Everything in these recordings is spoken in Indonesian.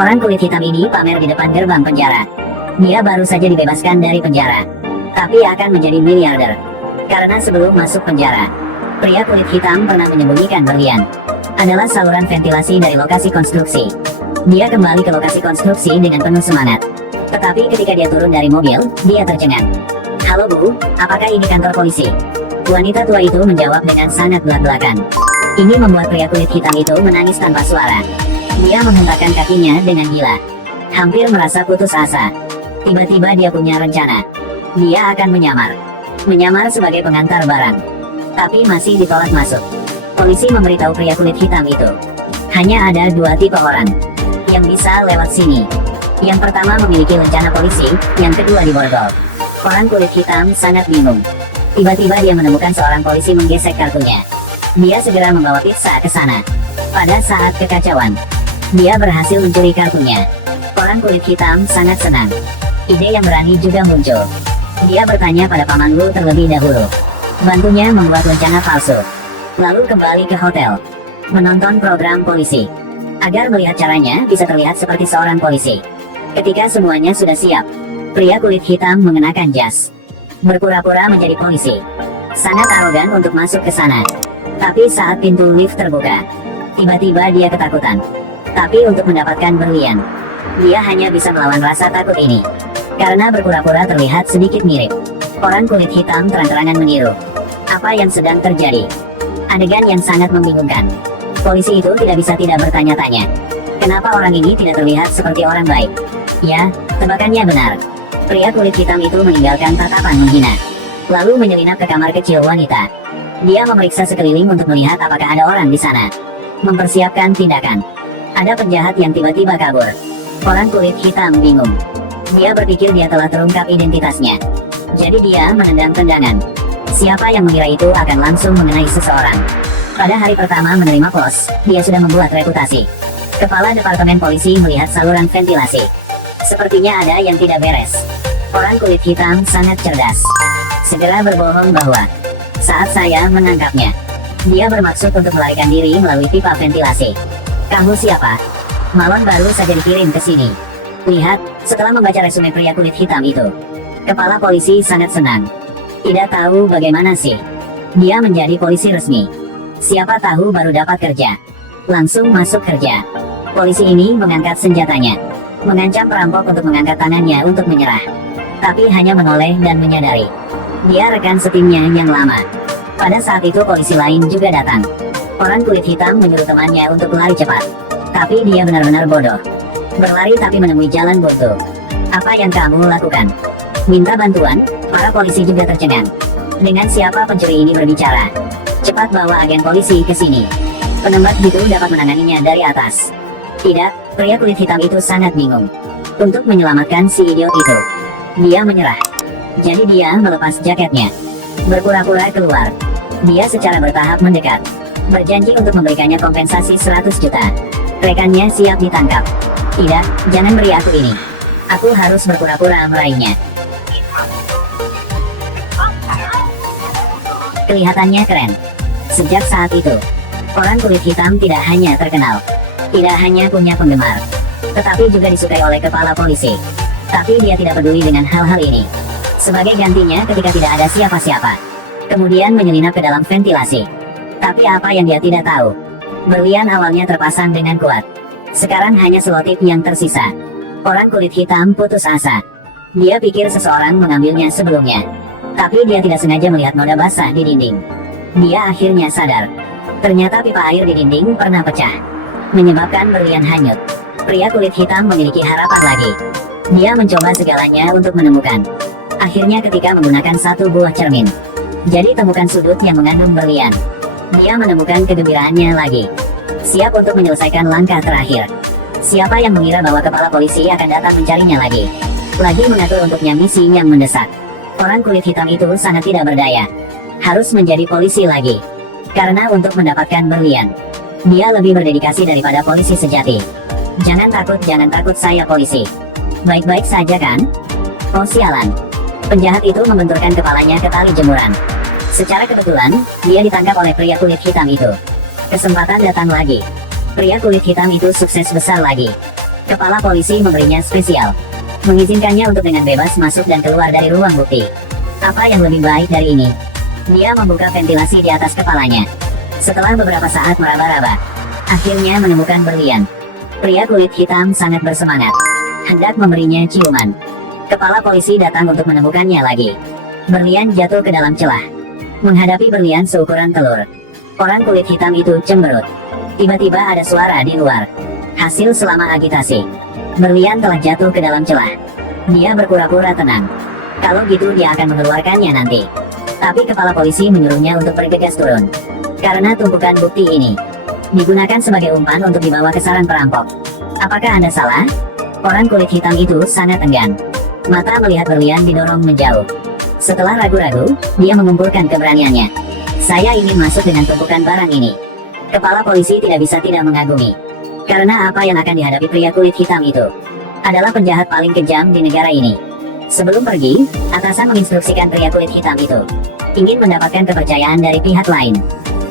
Orang kulit hitam ini pamer di depan gerbang penjara. Dia baru saja dibebaskan dari penjara, tapi akan menjadi miliarder. Karena sebelum masuk penjara, pria kulit hitam pernah menyembunyikan berlian adalah saluran ventilasi dari lokasi konstruksi. Dia kembali ke lokasi konstruksi dengan penuh semangat. Tetapi ketika dia turun dari mobil, dia tercengang. "Halo Bu, apakah ini kantor polisi?" Wanita tua itu menjawab dengan sangat belak-belakan. Ini membuat pria kulit hitam itu menangis tanpa suara. Dia menghentakkan kakinya dengan gila, hampir merasa putus asa. Tiba-tiba dia punya rencana. Dia akan menyamar sebagai pengantar barang. Tapi masih ditolak masuk. Polisi memberitahu pria kulit hitam itu, hanya ada 2 tipe orang yang bisa lewat sini. Yang pertama memiliki rencana polisi, yang kedua diborgol. Orang kulit hitam sangat bingung. Tiba-tiba dia menemukan seorang polisi menggesek kartunya. Dia segera membawa pizza ke sana. Pada saat kekacauan, dia berhasil mencuri kartunya. Orang kulit hitam sangat senang. Ide yang berani juga muncul. Dia bertanya pada paman Wu terlebih dahulu. Bantunya membuat rencana palsu. Lalu kembali ke hotel, menonton program polisi, agar melihat caranya bisa terlihat seperti seorang polisi. Ketika semuanya sudah siap, pria kulit hitam mengenakan jas, berpura-pura menjadi polisi. Sangat arogan untuk masuk ke sana. Tapi saat pintu lift terbuka, tiba-tiba dia ketakutan. Tapi untuk mendapatkan berlian, dia hanya bisa melawan rasa takut ini. Karena berpura-pura terlihat sedikit mirip. Orang kulit hitam terang-terangan meniru apa yang sedang terjadi. Adegan yang sangat membingungkan. Polisi itu tidak bisa tidak bertanya-tanya, kenapa orang ini tidak terlihat seperti orang baik. Ya, tebakannya benar. Pria kulit hitam itu meninggalkan tatapan menghina, lalu menyelinap ke kamar kecil wanita. Dia memeriksa sekeliling untuk melihat apakah ada orang di sana, mempersiapkan tindakan. Ada penjahat yang tiba-tiba kabur. Orang kulit hitam bingung. Dia berpikir dia telah terungkap identitasnya. Jadi dia menendang tendangan. Siapa yang mengira itu akan langsung mengenai seseorang. Pada hari pertama menerima pos, dia sudah membuat reputasi. Kepala Departemen Polisi melihat saluran ventilasi. Sepertinya ada yang tidak beres. Orang kulit hitam sangat cerdas. Segera berbohong bahwa saat saya menangkapnya, dia bermaksud untuk melarikan diri melalui pipa ventilasi. "Kamu siapa? Malon baru saja dikirim ke sini." Lihat, setelah membaca resume pria kulit hitam itu, kepala polisi sangat senang. Tidak tahu bagaimana sih, dia menjadi polisi resmi. Siapa tahu baru dapat kerja, langsung masuk kerja. Polisi ini mengangkat senjatanya, mengancam perampok untuk mengangkat tangannya untuk menyerah. Tapi hanya menoleh dan menyadari, dia rekan setimnya yang lama. Pada saat itu polisi lain juga datang. Orang kulit hitam menyuruh temannya untuk lari cepat. Tapi dia benar-benar bodoh. Berlari tapi menemui jalan buntu. "Apa yang kamu lakukan? Minta bantuan?" Para polisi juga tercengang. Dengan siapa pencuri ini berbicara? "Cepat bawa agen polisi ke sini. Penembak itu dapat menanganinya dari atas." Tidak, pria kulit hitam itu sangat bingung. Untuk menyelamatkan si idiot itu, dia menyerah. Jadi dia melepas jaketnya, berpura-pura keluar. Dia secara bertahap mendekat, berjanji untuk memberikannya kompensasi 100 juta. Rekannya siap ditangkap. "Tidak, jangan beri aku ini. Aku harus berpura-pura meraihnya." Kelihatannya keren. Sejak saat itu, orang kulit hitam tidak hanya terkenal, tidak hanya punya penggemar, tetapi juga disukai oleh kepala polisi. Tapi dia tidak peduli dengan hal-hal ini. Sebagai gantinya ketika tidak ada siapa-siapa, kemudian menyelinap ke dalam ventilasi. Tapi apa yang dia tidak tahu, berlian awalnya terpasang dengan kuat. Sekarang hanya selotip yang tersisa. Orang kulit hitam putus asa. Dia pikir seseorang mengambilnya sebelumnya. Tapi dia tidak sengaja melihat noda basah di dinding. Dia akhirnya sadar. Ternyata pipa air di dinding pernah pecah, menyebabkan berlian hanyut. Pria kulit hitam memiliki harapan lagi. Dia mencoba segalanya untuk menemukan. Akhirnya ketika menggunakan satu buah cermin, jadi temukan sudut yang mengandung berlian. Dia menemukan kegembiraannya lagi. Siap untuk menyelesaikan langkah terakhir. Siapa yang mengira bahwa kepala polisi akan datang mencarinya lagi? Lagi mengatur untuknya misi yang mendesak. Orang kulit hitam itu sangat tidak berdaya. Harus menjadi polisi lagi. Karena untuk mendapatkan berlian, dia lebih berdedikasi daripada polisi sejati. Jangan takut saya polisi. Baik-baik saja kan? Oh sialan. Penjahat itu membenturkan kepalanya ke tali jemuran. Secara kebetulan, dia ditangkap oleh pria kulit hitam itu. Kesempatan datang lagi. Pria kulit hitam itu sukses besar lagi. Kepala polisi memberinya spesial, mengizinkannya untuk dengan bebas masuk dan keluar dari ruang bukti. Apa yang lebih baik dari ini? Dia membuka ventilasi di atas kepalanya. Setelah beberapa saat meraba-raba, akhirnya menemukan berlian. Pria kulit hitam sangat bersemangat, hendak memberinya ciuman. Kepala polisi datang untuk menemukannya lagi. Berlian jatuh ke dalam celah. Menghadapi berlian seukuran telur, orang kulit hitam itu cemberut. Tiba-tiba ada suara di luar. Hasil selama agitasi, berlian telah jatuh ke dalam celah. Dia berpura-pura tenang. Kalau gitu dia akan mengeluarkannya nanti. Tapi kepala polisi menyuruhnya untuk bergegas turun. Karena tumpukan bukti ini digunakan sebagai umpan untuk dibawa ke sarang perampok. Apakah Anda salah? Orang kulit hitam itu sangat enggan. Mata melihat berlian didorong menjauh. Setelah ragu-ragu, dia mengumpulkan keberaniannya. Saya ingin masuk dengan tumpukan barang ini. Kepala polisi tidak bisa tidak mengagumi. Karena apa yang akan dihadapi pria kulit hitam itu adalah penjahat paling kejam di negara ini. Sebelum pergi, atasan menginstruksikan pria kulit hitam itu ingin mendapatkan kepercayaan dari pihak lain.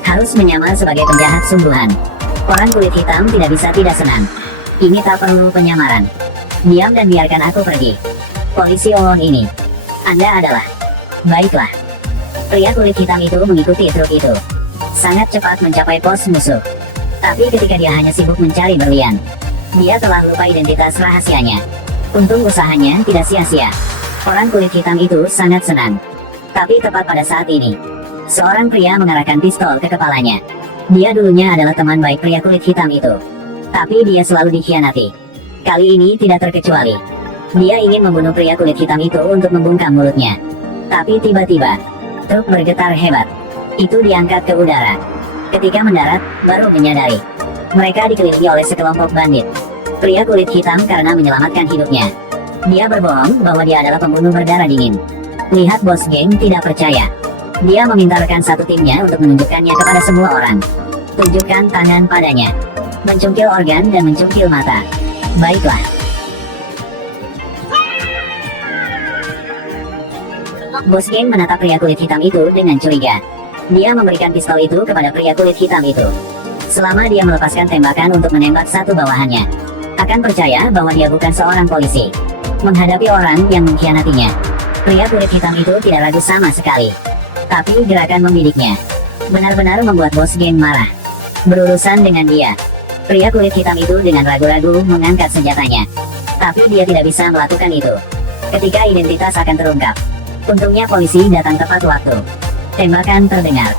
Harus menyamar sebagai penjahat sungguhan. Orang kulit hitam tidak bisa tidak senang. Ini tak perlu penyamaran. Diam dan biarkan aku pergi. Polisi Owon ini. Anda adalah. Baiklah. Pria kulit hitam itu mengikuti truk itu. Sangat cepat mencapai pos musuh. Tapi ketika dia hanya sibuk mencari berlian, dia telah lupa identitas rahasianya. Untung usahanya tidak sia-sia. Orang kulit hitam itu sangat senang. Tapi tepat pada saat ini, seorang pria mengarahkan pistol ke kepalanya. Dia dulunya adalah teman baik pria kulit hitam itu. Tapi dia selalu dikhianati. Kali ini tidak terkecuali. Dia ingin membunuh pria kulit hitam itu untuk membungkam mulutnya. Tapi tiba-tiba, truk bergetar hebat. Itu diangkat ke udara. Ketika mendarat, baru menyadari mereka dikelilingi oleh sekelompok bandit. Pria kulit hitam karena menyelamatkan hidupnya. Dia berbohong bahwa dia adalah pembunuh berdarah dingin. Lihat bos geng tidak percaya. Dia meminta rekan satu timnya untuk menunjukkannya kepada semua orang. Tunjukkan tangan padanya. Mencungkil organ dan mencungkil mata. Baiklah. Bos geng menatap pria kulit hitam itu dengan curiga. Dia memberikan pistol itu kepada pria kulit hitam itu. Selama dia melepaskan tembakan untuk menembak satu bawahannya, akan percaya bahwa dia bukan seorang polisi. Menghadapi orang yang mengkhianatinya, pria kulit hitam itu tidak ragu sama sekali. Tapi gerakan membidiknya benar-benar membuat bos geng marah. Berurusan dengan dia, pria kulit hitam itu dengan ragu-ragu mengangkat senjatanya. Tapi dia tidak bisa melakukan itu ketika identitas akan terungkap. Untungnya polisi datang tepat waktu. Tembakan terdengar.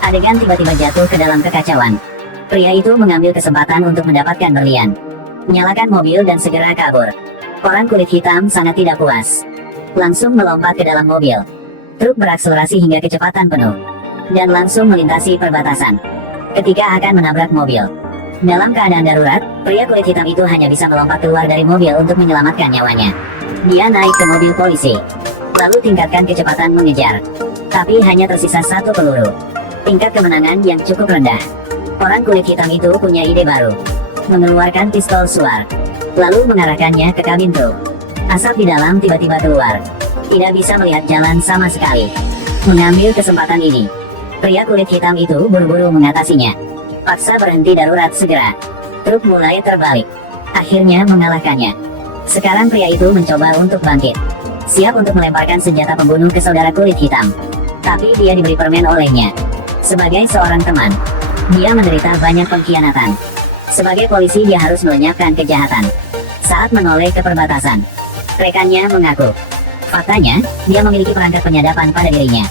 Adegan tiba-tiba jatuh ke dalam kekacauan. Pria itu mengambil kesempatan untuk mendapatkan berlian. Menyalakan mobil dan segera kabur. Orang kulit hitam sangat tidak puas. Langsung melompat ke dalam mobil. Truk berakselerasi hingga kecepatan penuh. Dan langsung melintasi perbatasan. Ketika akan menabrak mobil. Dalam keadaan darurat, pria kulit hitam itu hanya bisa melompat keluar dari mobil untuk menyelamatkan nyawanya. Dia naik ke mobil polisi. Lalu tingkatkan kecepatan mengejar. Tapi hanya tersisa satu peluru. Tingkat kemenangan yang cukup rendah. Orang kulit hitam itu punya ide baru. Mengeluarkan pistol suar. Lalu mengarahkannya ke kabin truk. Asap di dalam tiba-tiba keluar. Tidak bisa melihat jalan sama sekali. Mengambil kesempatan ini, pria kulit hitam itu buru-buru mengatasinya. Paksa berhenti darurat segera. Truk mulai terbalik. Akhirnya mengalahkannya. Sekarang pria itu mencoba untuk bangkit. Siap untuk melemparkan senjata pembunuh ke saudara kulit hitam. Tapi dia diberi permen olehnya. Sebagai seorang teman, dia menderita banyak pengkhianatan. Sebagai polisi dia harus melenyapkan kejahatan. Saat menoleh ke perbatasan, rekannya mengaku. Faktanya, dia memiliki perangkat penyadapan pada dirinya.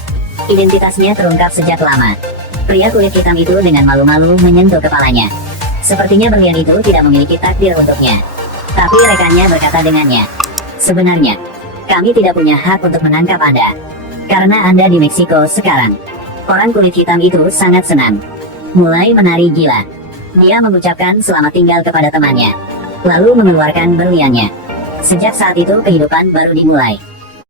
Identitasnya terungkap sejak lama. Pria kulit hitam itu dengan malu-malu menyentuh kepalanya. Sepertinya berlian itu tidak memiliki takdir untuknya. Tapi rekannya berkata dengannya, sebenarnya, kami tidak punya hak untuk menangkap Anda. Karena Anda di Meksiko sekarang. Orang kulit hitam itu sangat senang. Mulai menari gila. Dia mengucapkan selamat tinggal kepada temannya. Lalu mengeluarkan berliannya. Sejak saat itu kehidupan baru dimulai.